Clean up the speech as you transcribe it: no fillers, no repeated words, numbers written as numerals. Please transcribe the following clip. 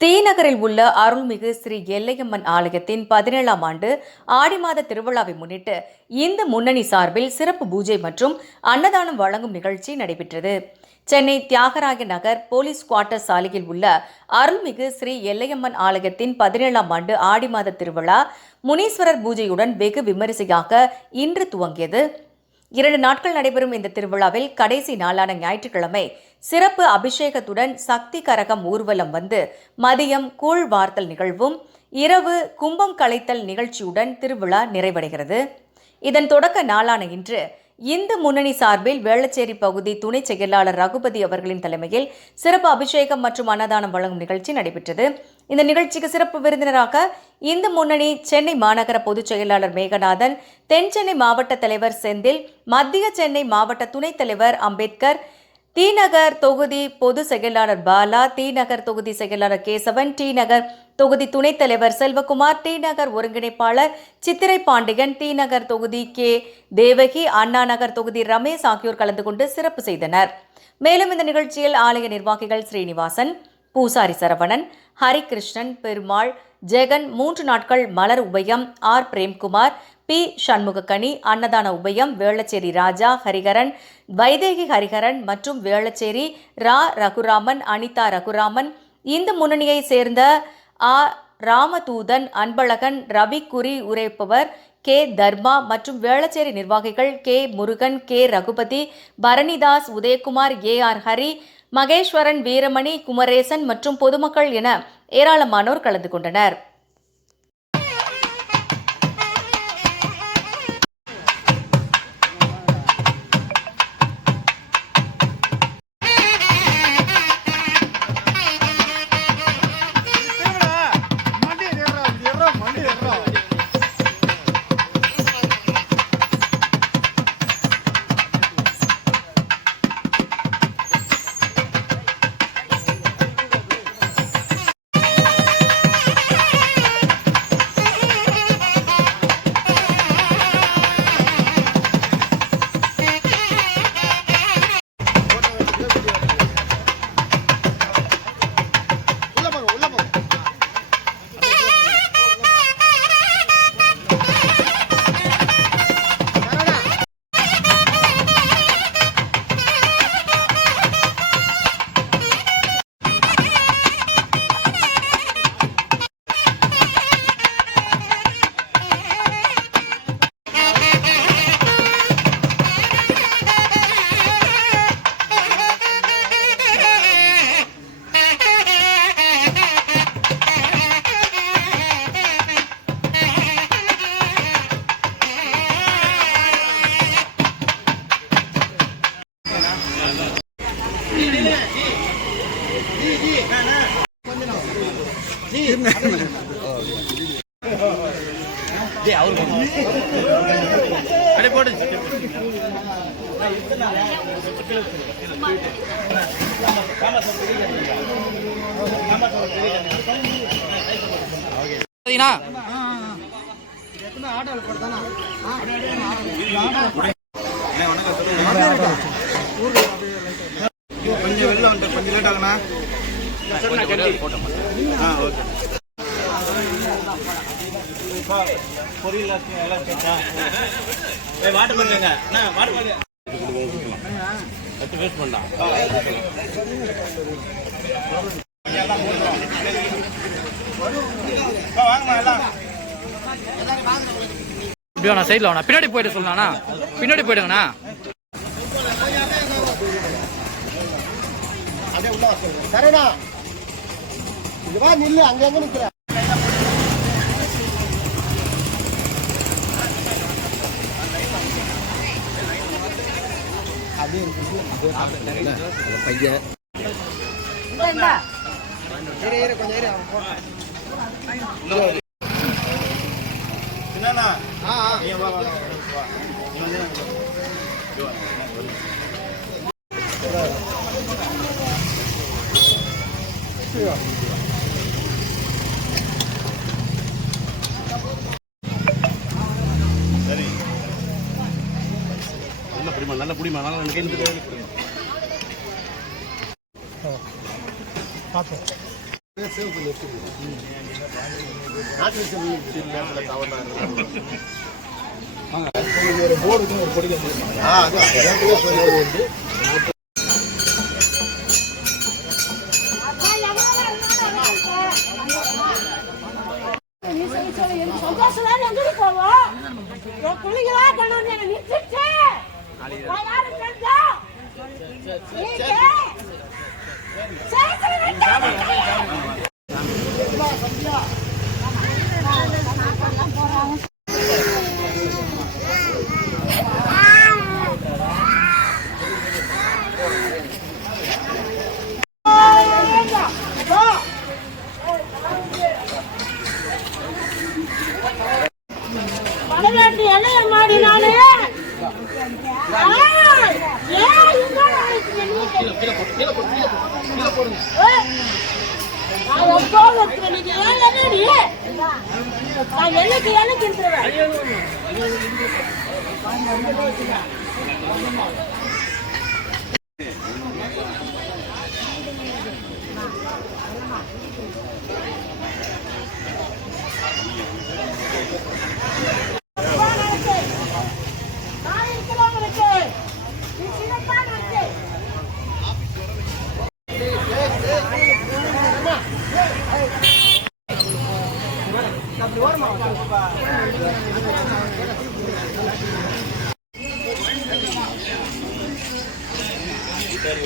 தீநகரில் உள்ள அருள்மிகு ஸ்ரீ எல்லையம்மன் ஆலயத்தின் 17ஆம் ஆண்டு ஆடி மாத திருவிழாவை முன்னிட்டு இந்து முன்னணி சார்பில் சிறப்பு பூஜை மற்றும் அன்னதானம் வழங்கும் நிகழ்ச்சி நடைபெற்றது. சென்னை தியாகராய நகர் போலீஸ் குவார்ட்டர்ஸ் சாலையில் உள்ள அருள்மிகு ஸ்ரீ எல்லையம்மன் ஆலயத்தின் 17ஆம் ஆண்டு ஆடி மாத திருவிழா முனீஸ்வரர் பூஜையுடன் வெகு விமரிசையாக இன்று துவங்கியது. 2 நாட்கள் நடைபெறும் இந்த திருவிழாவில் கடைசி நாளான ஞாயிற்றுக்கிழமை சிறப்பு அபிஷேகத்துடன் சக்தி கரகம் ஊர்வலம் வந்து மதியம் கூழ் வார்த்தல் நிகழ்வும் இரவு கும்பம் கலைத்தல் நிகழ்ச்சியுடன் திருவிழா நிறைவடைகிறது. இதன் தொடக்க நாளான இன்று இந்து முன்னணி சார்பில் வேளச்சேரி பகுதி துணை செயலாளர் ரகுபதி அவர்களின் தலைமையில் சிறப்பு அபிஷேகம் மற்றும் அன்னதானம் வழங்கும் நிகழ்ச்சி நடைபெற்றது. இந்த நிகழ்ச்சிக்கு சிறப்பு விருந்தினராக இந்து முன்னணி சென்னை மாநகர பொதுச் செயலாளர் மேகநாதன், தென் சென்னை மாவட்ட தலைவர் செந்தில், மத்திய சென்னை மாவட்ட துணைத் தலைவர் அம்பேத்கர், டி நகர் தொகுதி பொது செயலாளர் பாலா, டி நகர் தொகுதி செயலாளர் கேசவன், டி நகர் தொகுதி துணைத் தலைவர் செல்வகுமார், டி நகர் ஒருங்கிணைப்பாளர் சித்திரை பாண்டியன், டி நகர் தொகுதி கே தேவகி, அண்ணா நகர் தொகுதி ரமேஷ் ஆகியோர் கலந்து கொண்டு சிறப்பு செய்தனர். மேலும் இந்த நிகழ்ச்சியில் ஆலய நிர்வாகிகள் ஸ்ரீனிவாசன், பூசாரி சரவணன், ஹரிகிருஷ்ணன், பெருமாள், ஜெகன், 3 நாட்கள் மலர் உபயம், ஆர் பிரேம்குமார், பி சண்முகக்கனி, அன்னதான உபயம், வேளச்சேரி ராஜா, ஹரிகரன், வைதேகி ஹரிகரன் மற்றும் வேளச்சேரி ரா ரகுராமன், அனிதா ரகுராமன், இந்து முன்னணியை சேர்ந்த ஆ ராமதூதன், அன்பழகன், ரவி குறி உரைப்பவர் கே தர்மா மற்றும் வேளச்சேரி நிர்வாகிகள் K Murugan, K Ragupathi, Bharanidas, Udayakumar, A R. Hari, Maheswaran, Veeramani, Kumaresan மற்றும் பொதுமக்கள் என ஏராளமானோர் கலந்து கொண்டனர். கொஞ்சம் வெளில வந்து கொஞ்சம் லேட் ஆகுனா பொரியல் எல்லாம் சேர்த்தா வாட்டர் பண்ணுங்க வாட்டர் பண்ணுங்க வேஸ்ட் பண்ணலாம். இப்படியா சைடில் வேணா பின்னாடி போயிட்டு சொல்லலாம்ண்ணா, பின்னாடி போயிடுங்கண்ணா. சரிண்ணா, இதுவா நில்லு, அங்க எங்க நிக்கிற? பையன் என்னண்ணா சரி, நல்ல புடிமா நல்லா கேள்வி பார்ப்போம். ஒரு போர்டு ஒரு கொடி வந்து சரி